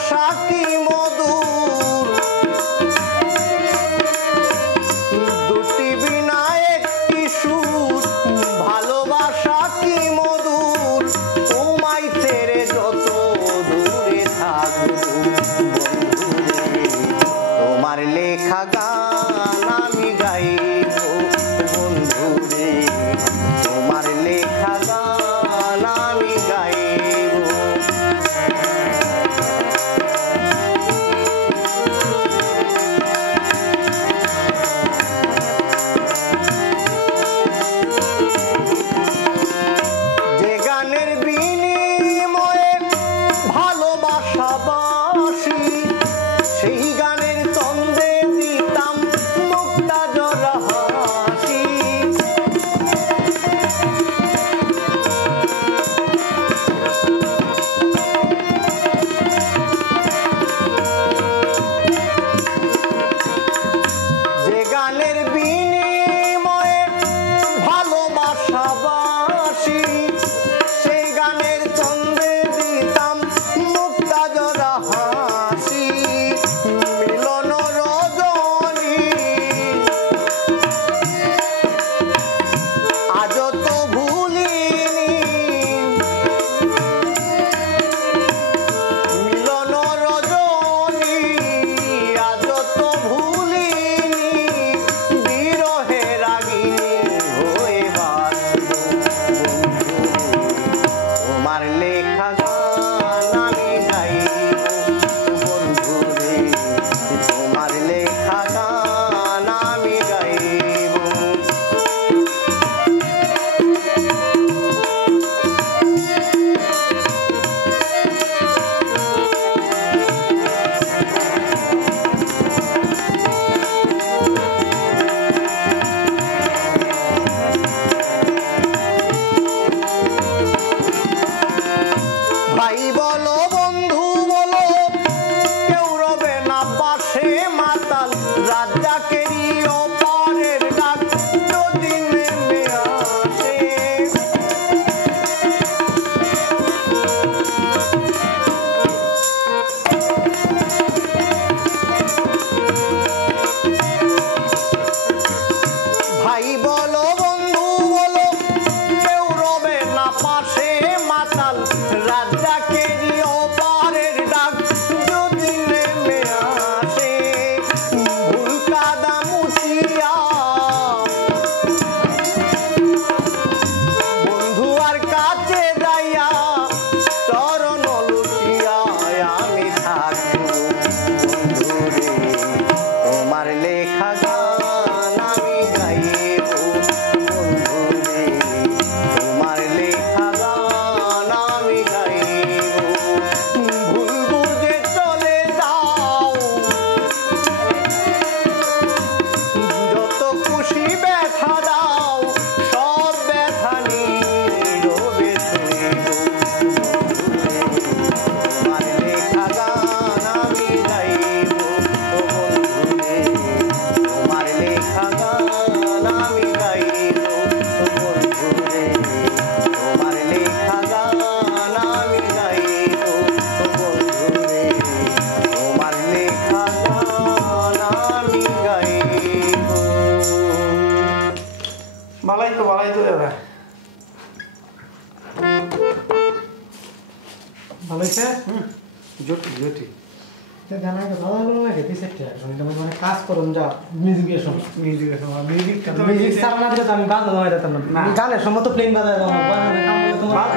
ভালোবাসা কি মধুর দুটি বিনা একটি সুর ভালোবাসা কি মধুর তোমায় ছেড়ে যত দূরে থাকবো বন্ধুরে তোমার লেখা গান আমি গাইবো বন্ধুরে তোমার লেখা গান আমি গাইবো যে গানের বিনিময়ে ভালোবাসাবাসী সেই গানের ছন্দে দিতাম মুক্তা জোড়া হাসি যে গানের বিনিময়ে ভালোবাসাবাসী সেই গানের ছন্দে দিতাম মুক্তা জোড়া হাসি মিলন রজনী আজ তো ভুলিনি মিলন রজনী আজ তো ভুলিনি বিরহে রাগিনী হয়ে বাঁচবো তোমার লেখা গান আমি গাইবো বন্ধুরে তোমার লেখা গান আমি গাইবো ভাই বলো বন্ধু বলো কেউ রবে না পাশে মাতাল রাজাকেরই অপারের ডাক যদি নেমে আসে ভাই বলো বন্ধু বলো কেউ রবে না পাশে মাতাল রাজাকেরই অপারের ডাক যদি নেমে আসে ভুল কাদা মুছিয়া বন্ধু আর কাছে যাইয়া চরণ লুটিয়া আমি থাকবো বন্ধুরে তোমার লেখা গান আমি গাইবো বন্ধুরে তোমার লেখা গান আমি গাইবো ভুল বুঝে চলে যাও যত খুশি ব্যথা দাও সব ব্যথা নীরবে শুইবো তোমার লেখা গান আমি গাইবো বন্ধুরে তোমার লেখা গান আমি গাইবো বন্ধুরে তোমার লেখা গান আমি গাইবো বন্ধুরে তোমার লেখা গান আমি গাইবো ভালোই তো এবার ভালো হয়েছে জটি জটি গানা ভালো হলো না খেতে সেটা মানে কাজ করুন যা মিউজিকের সময় মিউজিক ছাড়া না দিলে তো আমি বাজাতে দিতাম না গানের সময় তো প্লেন বাজায় তোমার